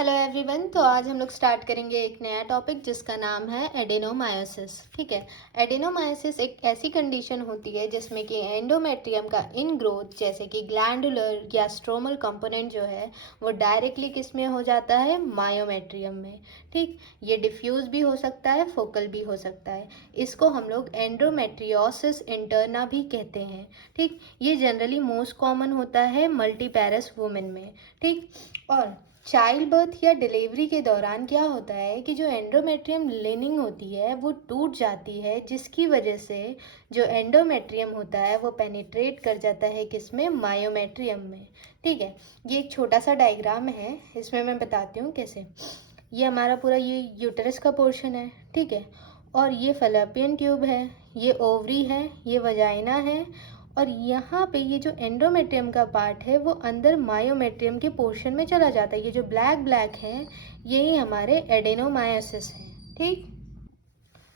Hello everyone. तो आज हम लोग स्टार्ट करेंगे एक नया टॉपिक जिसका नाम है एडेनोमायोसिस। ठीक है। एडेनोमायोसिस एक ऐसी कंडीशन होती है जिसमें कि एंडोमेट्रियम का इन ग्रोथ जैसे कि ग्लैंडुलर या स्ट्रोमल कंपोनेंट जो है वो डायरेक्टली किस में हो जाता है, मायोमेट्रियम में। ठीक। ये डिफ्यूज भी हो सकता है, फोकल भी हो सकता है। इसको हम लोग एंडोमेट्रियोसिस इंटरना भी कहते हैं। ठीक। ये जनरली मोस्ट कॉमन होता है मल्टीपैरस वुमेन में। ठीक। और चाइल्ड बर्थ या डिलीवरी के दौरान क्या होता है कि जो एंडोमेट्रियम लिनिंग होती है वो टूट जाती है, जिसकी वजह से जो एंडोमेट्रियम होता है वो पेनिट्रेट कर जाता है किसमें, मायोमेट्रियम में। ठीक है। ये एक छोटा सा डायग्राम है, इसमें मैं बताती हूँ कैसे। ये हमारा पूरा ये यूटरस का पोर्शन है। ठीक है। और ये फैलोपियन ट्यूब है, ये ओवरी है, ये वजाइना है। और यहाँ पे ये जो एंडोमेट्रियम का पार्ट है वो अंदर मायोमेट्रियम के पोर्शन में चला जाता है। ये जो ब्लैक ब्लैक है यही हमारे एडेनोमायोसिस है। ठीक।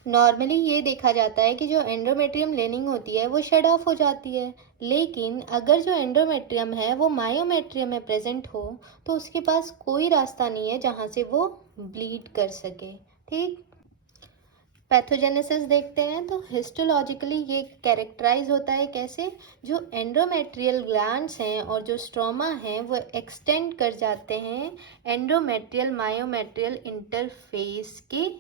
नॉर्मली ये देखा जाता है कि जो एंडोमेट्रियम लिनिंग होती है वो शट ऑफ हो जाती है, लेकिन अगर जो एंडोमेट्रियम है वो मायोमेट्रियम में प्रेजेंट हो तो उसके पास कोई रास्ता नहीं है जहाँ से वो ब्लीड कर सके। ठीक। पैथोजेनेसिस देखते हैं तो हिस्टोलॉजिकली ये कैरेक्टराइज होता है कैसे, जो एंडोमेट्रियल ग्लैंड्स हैं और जो स्ट्रोमा हैं वो एक्सटेंड कर जाते हैं एंडोमेट्रियल मायोमेट्रियल इंटरफेस के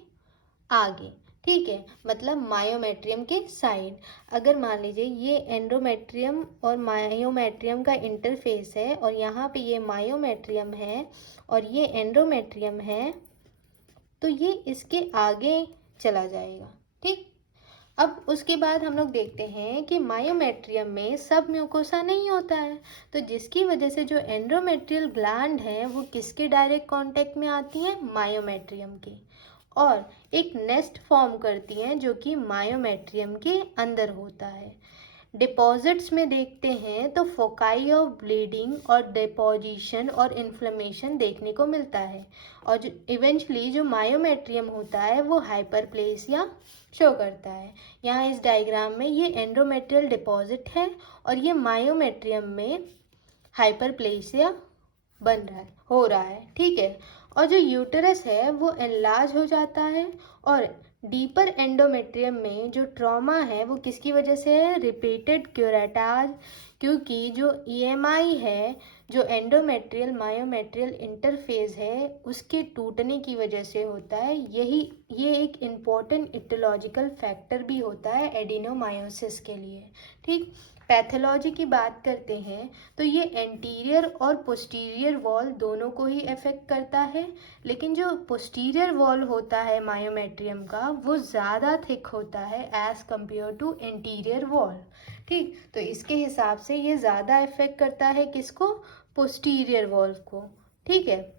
आगे। ठीक है। मतलब मायोमेट्रियम के साइड। अगर मान लीजिए ये एंडोमेट्रियम और मायोमेट्रियम का इंटरफेस है और यहाँ पे ये मायोमेट्रियम है और ये एंडोमेट्रियम है, तो ये इसके आगे चला जाएगा। ठीक। अब उसके बाद हम लोग देखते हैं कि मायोमेट्रियम में सब म्यूकोसा नहीं होता है, तो जिसकी वजह से जो एंडोमेट्रियल ग्लैंड है वो किसके डायरेक्ट कांटेक्ट में आती हैं, मायोमेट्रियम के, और एक नेस्ट फॉर्म करती हैं जो कि मायोमेट्रियम के अंदर होता है। डिपॉजिट्स में देखते हैं तो फोकाई ऑफ ब्लीडिंग और डिपोजिशन और इन्फ्लेमेशन देखने को मिलता है, और जो इवेंचुअली जो मायोमेट्रियम होता है वो हाइपरप्लेसिया शो करता है। यहाँ इस डायग्राम में ये एंडोमेट्रियल डिपॉजिट है और ये मायोमेट्रियम में हाइपरप्लेसिया बन रहा है, हो रहा है। ठीक है। और जो यूटरस है वो एनलार्ज हो जाता है, और डीपर एंडोमेट्रियम में जो ट्रॉमा है वो किसकी वजह से है, रिपीटेड क्यूरेटाज, क्योंकि जो ईएमआई है, जो एंडोमेट्रियल मायोमेट्रियल इंटरफेज है, उसके टूटने की वजह से होता है। ये एक इम्पॉर्टेंट इटियोलॉजिकल फैक्टर भी होता है एडिनोमायोसिस के लिए। ठीक। पैथोलॉजी की बात करते हैं तो ये एंटीरियर और पोस्टीरियर वॉल दोनों को ही अफेक्ट करता है, लेकिन जो पोस्टीरियर वॉल होता है मायोमेट्रियम का वो ज़्यादा थिक होता है as compare to anterior wall. ठीक। तो इसके हिसाब से ये ज़्यादा अफेक्ट करता है किसको, पोस्टीरियर वॉल को। ठीक है।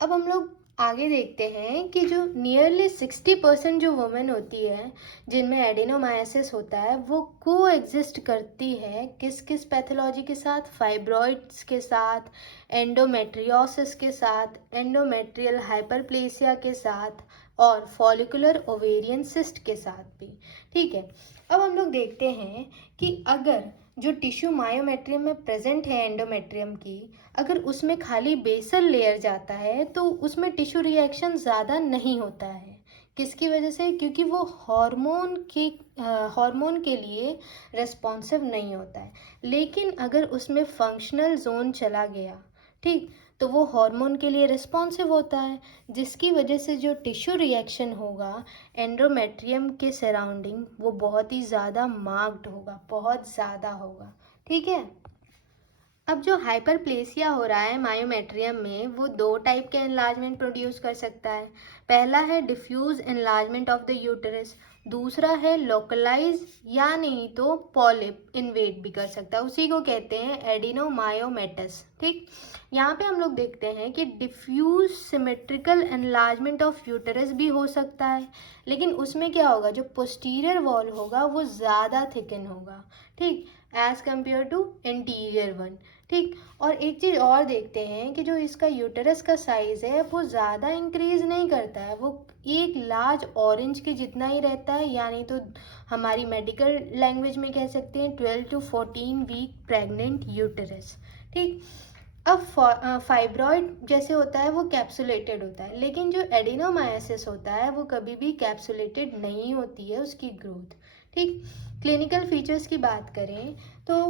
अब हम लोग आगे देखते हैं कि जो नियरली 60% जो वुमेन होती है जिनमें एडिनोमायोसिस होता है वो को एग्जिस्ट करती है किस किस पैथोलॉजी के साथ, फाइब्रॉइड्स के साथ, एंडोमेट्रियोसिस के साथ, एंडोमेट्रियल हाइपरप्लेसिया के साथ, और फॉलिकुलर ओवेरियन सिस्ट के साथ भी। ठीक है। अब हम लोग देखते हैं कि अगर जो टिश्यू मायोमेट्रियम में प्रेजेंट है एंडोमेट्रियम की, अगर उसमें खाली बेसल लेयर जाता है तो उसमें टिश्यू रिएक्शन ज़्यादा नहीं होता है। किसकी वजह से, क्योंकि वो हार्मोन के लिए रेस्पॉन्सिव नहीं होता है। लेकिन अगर उसमें फंक्शनल जोन चला गया, ठीक, तो वो हार्मोन के लिए रिस्पॉन्सिव होता है, जिसकी वजह से जो टिश्यू रिएक्शन होगा एंडोमेट्रियम के सराउंडिंग वो बहुत ही ज़्यादा मार्क्ड होगा, बहुत ज़्यादा होगा। ठीक है। अब जो हाइपरप्लेसिया हो रहा है मायोमेट्रियम में वो दो टाइप के एनलार्जमेंट प्रोड्यूस कर सकता है। पहला है diffuse enlargement of the uterus, दूसरा है लोकलाइज या नहीं तो पॉलिप इन्वेड भी कर सकता है, उसी को कहते हैं एडिनोमायोमेटस। ठीक। यहाँ पे हम लोग देखते हैं कि diffuse symmetrical enlargement of uterus भी हो सकता है, लेकिन उसमें क्या होगा, जो पोस्टीरियर वॉल होगा वो ज़्यादा थिकन होगा। ठीक। As compare to interior one. ठीक, और एक चीज़ और देखते हैं कि जो इसका यूटरस का साइज़ है वो ज़्यादा इंक्रीज नहीं करता है, वो एक लार्ज ऑरेंज के जितना ही रहता है, यानी तो हमारी मेडिकल लैंग्वेज में कह सकते हैं 12 to 14 वीक प्रेग्नेंट यूटरस। ठीक, अब फाइब्रॉइड जैसे होता है वो कैप्सुलेटेड होता है, लेकिन जो एडिनोमायोसिस होता है वो कभी भी कैप्सुलेटेड नहीं होती है उसकी ग्रोथ। ठीक, क्लिनिकल फीचर्स की बात करें तो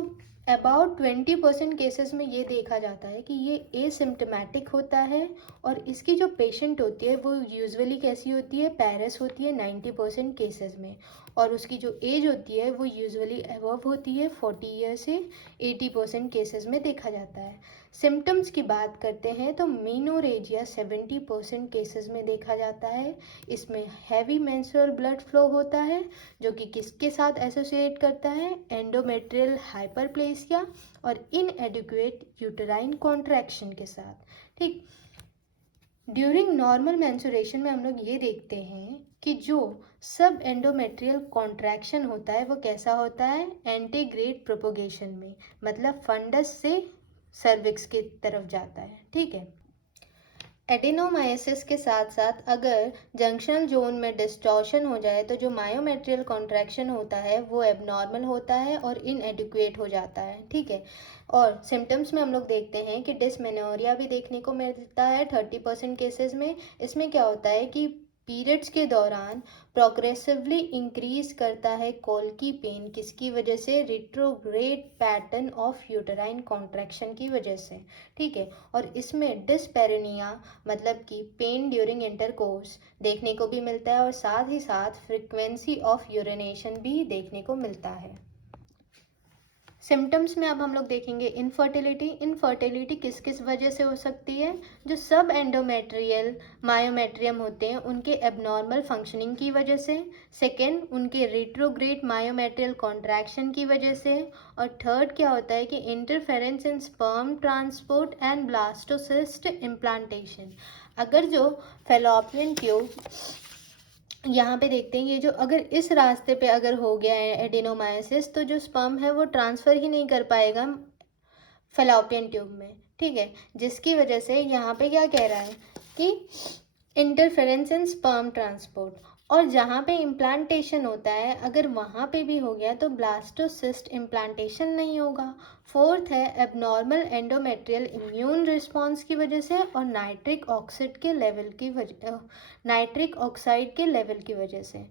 अबाउट 20% केसेस में ये देखा जाता है कि ये एसिम्टोमेटिक होता है, और इसकी जो पेशेंट होती है वो यूजुअली कैसी होती है, पेरिस होती है 90% केसेस में, और उसकी जो एज होती है वो यूजुअली अबव होती है 40 ईयर से 80% केसेस में देखा जाता है। सिम्टम्स की बात करते हैं तो मीनोरेजिया 70% केसेस में देखा जाता है। इसमें हैवी मेंस्ट्रुअल ब्लड फ्लो होता है, जो कि किसके साथ एसोसिएट करता है, एंडोमेट्रियल हाइपरप्लेसिया और इनएडिक्वेट यूटेराइन कॉन्ट्रैक्शन के साथ। ठीक, ड्यूरिंग नॉर्मल मेंस्ट्रुएशन में हम लोग ये देखते हैं कि जो सब एंडोमेट्रियल कॉन्ट्रैक्शन होता है वो कैसा होता है, एंटीग्रेड प्रोपोगेशन में, मतलब फंडस से सर्विक्स की तरफ जाता है। ठीक है, एडिनोमायोसिस के साथ साथ अगर जंक्शनल जोन में डिस्टॉर्शन हो जाए तो जो मायोमेट्रियल कॉन्ट्रैक्शन होता है वो एबनॉर्मल होता है और इनएडिक्वेट हो जाता है। ठीक है, और सिम्टम्स में हम लोग देखते हैं कि डिसमेनोरिया भी देखने को मिलता है 30% केसेस में। इसमें क्या होता है कि पीरियड्स के दौरान प्रोग्रेसिवली इंक्रीज करता है कॉल्की पेन, किसकी वजह से, retrograde pattern of uterine contraction की वजह से। ठीक है, और इसमें डिस्पेरिनिया मतलब कि पेन ड्यूरिंग इंटरकोर्स देखने को भी मिलता है, और साथ ही साथ फ्रिक्वेंसी ऑफ यूरिनेशन भी देखने को मिलता है। सिम्टम्स में अब हम लोग देखेंगे इनफर्टिलिटी। इनफर्टिलिटी किस किस वजह से हो सकती है, जो सब एंडोमेट्रियल मायोमेट्रियम होते हैं उनके एबनॉर्मल फंक्शनिंग की वजह से, सेकेंड उनके रिट्रोग्रेड मायोमेट्रियल कॉन्ट्रैक्शन की वजह से, और थर्ड क्या होता है कि interference in sperm transport and blastocyst implantation. अगर जो फेलोपियन ट्यूब यहाँ पे देखते हैं, ये जो अगर इस रास्ते पे अगर हो गया है एडिनोमायोसिस, तो जो स्पर्म है वो ट्रांसफ़र ही नहीं कर पाएगा फेलोपियन ट्यूब में। ठीक है, जिसकी वजह से यहाँ पे क्या कह रहा है कि इंटरफेरेंस इन स्पर्म ट्रांसपोर्ट, और जहाँ पे इम्प्लांटेशन होता है अगर वहाँ पे भी हो गया तो ब्लास्टोसिस्ट इम्प्लांटेशन नहीं होगा। फोर्थ है एबनॉर्मल एंडोमेट्रियल इम्यून रिस्पॉन्स की वजह से, और नाइट्रिक ऑक्साइड के लेवल की वजह से।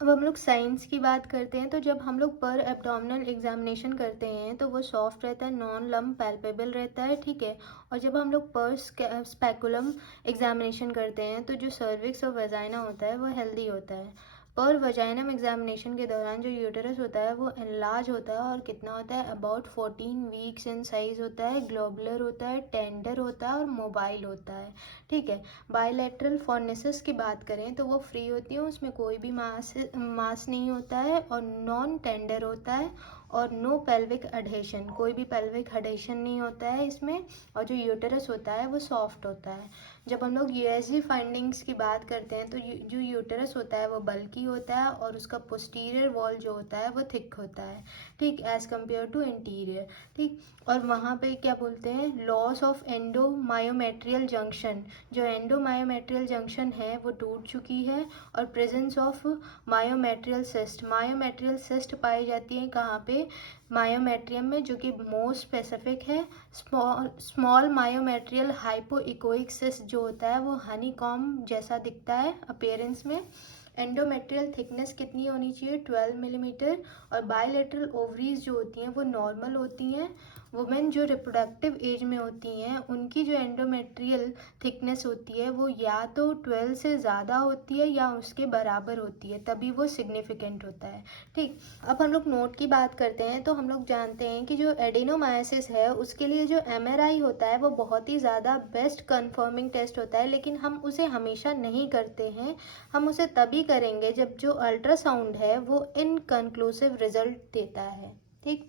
अब हम लोग साइंस की बात करते हैं, तो जब हम लोग पर एब्डोमिनल एग्जामिनेशन करते हैं तो वो सॉफ्ट रहता है, नॉन लम्प पैल्पेबल रहता है। ठीक है, और जब हम लोग पर स्पेकुलम एग्जामिनेशन करते हैं तो जो सर्विक्स और वेजाइना होता है वो हेल्दी होता है। पर वजाइनम एग्जामिनेशन के दौरान जो यूटेरस होता है वो एनलार्ज होता है, और कितना होता है, अबाउट 14 वीक्स इन साइज होता है, ग्लोबुलर होता है, टेंडर होता है और मोबाइल होता है। ठीक है, बायलैटरल फॉर्निसिस की बात करें तो वो फ्री होती है, उसमें कोई भी मास नहीं होता है, और नॉन टेंडर होता है, और नो पेल्विक अडहेशन, कोई भी पेल्विक अडहेशन नहीं होता है इसमें, और जो यूटेरस होता है वो सॉफ्ट होता है। जब हम लोग यूएसजी फाइंडिंग्स की बात करते हैं तो जो यूटेरस होता है वो बल्की होता है, और उसका पोस्टीरियर वॉल जो होता है वो थिक होता है। ठीक, एज कम्पेयर टू इंटीरियर। ठीक, और वहाँ पे क्या बोलते हैं, लॉस ऑफ एंडोमायोमेट्रियल जंक्शन, जो एंडोमायोमेट्रियल जंक्शन है वो टूट चुकी है, और प्रेजेंस ऑफ मायोमेट्रियल सिस्ट पाई जाती है कहाँ पे, मायोमेट्रियम में, जो कि मोस्ट स्पेसिफिक है। स्मॉल मायोमेट्रियल हाइपोइकोइक सिस्ट जो होता है वो हनी कॉम जैसा दिखता है अपेयरेंस में। एंडोमेट्रियल थिकनेस कितनी होनी चाहिए, 12 मिलीमीटर, और बायलेटरल ओवरीज जो होती हैं वो नॉर्मल होती हैं। वुमेन जो रिप्रोडक्टिव एज में होती हैं उनकी जो एंडोमेट्रियल थिकनेस होती है वो या तो 12 से ज़्यादा होती है या उसके बराबर होती है, तभी वो सिग्निफिकेंट होता है। ठीक, अब हम लोग नोट की बात करते हैं तो हम लोग जानते हैं कि जो एडिनोमायोसिस है उसके लिए जो एमआरआई होता है वो बहुत ही ज़्यादा बेस्ट कंफर्मिंग टेस्ट होता है, लेकिन हम उसे हमेशा नहीं करते हैं। हम उसे तभी करेंगे जब जो अल्ट्रासाउंड है वो इनकन्क्लूसिव रिजल्ट देता है। ठीक,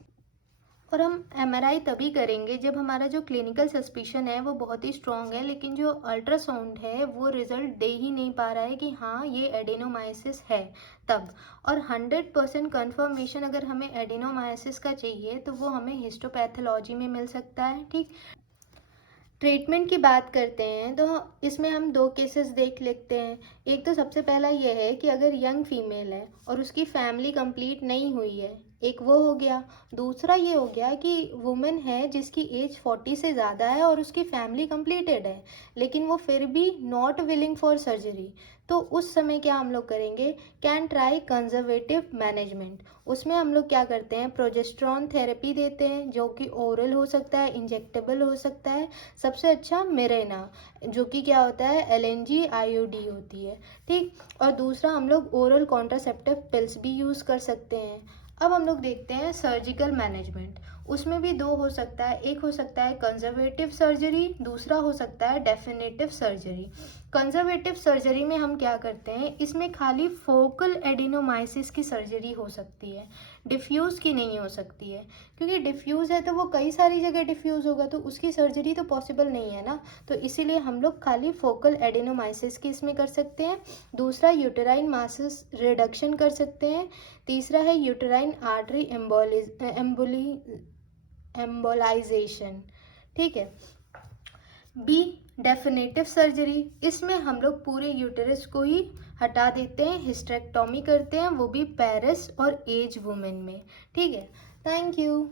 और हम एमआरआई तभी करेंगे जब हमारा जो क्लिनिकल सस्पिशन है वो बहुत ही स्ट्रॉन्ग है, लेकिन जो अल्ट्रासाउंड है वो रिजल्ट दे ही नहीं पा रहा है कि हाँ ये एडेनोमायोसिस है तब। और 100% कन्फर्मेशन अगर हमें एडेनोमायोसिस का चाहिए तो वो हमें हिस्टोपैथोलॉजी में मिल सकता है। ठीक, ट्रीटमेंट की बात करते हैं तो इसमें हम दो केसेस देख लेते हैं। एक तो सबसे पहला ये है कि अगर यंग फीमेल है और उसकी फैमिली कंप्लीट नहीं हुई है, एक वो हो गया। दूसरा ये हो गया कि वुमेन है जिसकी एज 40 से ज़्यादा है और उसकी फैमिली कंप्लीटेड है, लेकिन वो फिर भी नॉट विलिंग फॉर सर्जरी। तो उस समय क्या हम लोग करेंगे, कैन ट्राई कंजर्वेटिव मैनेजमेंट। उसमें हम लोग क्या करते हैं, प्रोजेस्टेरॉन थेरेपी देते हैं, जो कि ओरल हो सकता है, इंजेक्टेबल हो सकता है। सबसे अच्छा मिरेना, जो कि क्या होता है, एलएनजी आईओडी होती है। ठीक, और दूसरा हम लोग ओरल कॉन्ट्रासेप्टिव पिल्स भी यूज़ कर सकते हैं। अब हम लोग देखते हैं सर्जिकल मैनेजमेंट। उसमें भी दो हो सकता है, एक हो सकता है कंजर्वेटिव सर्जरी, दूसरा हो सकता है डेफिनेटिव सर्जरी। कंजर्वेटिव सर्जरी में हम क्या करते हैं, इसमें खाली फोकल एडिनोमाइसिस की सर्जरी हो सकती है, डिफ्यूज़ की नहीं हो सकती है। क्योंकि डिफ्यूज़ है तो वो कई सारी जगह डिफ्यूज़ होगा, तो उसकी सर्जरी तो पॉसिबल नहीं है ना। तो इसीलिए हम लोग खाली फोकल एडिनोमाइसिस की इसमें कर सकते हैं। दूसरा यूटेराइन मासेस रिडक्शन कर सकते हैं। तीसरा है यूटेराइन आर्टरी एम्बोलाइजेशन। ठीक है। B, definitive surgery. इसमें हम लोग पूरे यूटेरस को ही हटा देते हैं, हिस्टेरेक्टोमी करते हैं, वो भी पेरिस और एज वुमेन में। ठीक है, थैंक यू।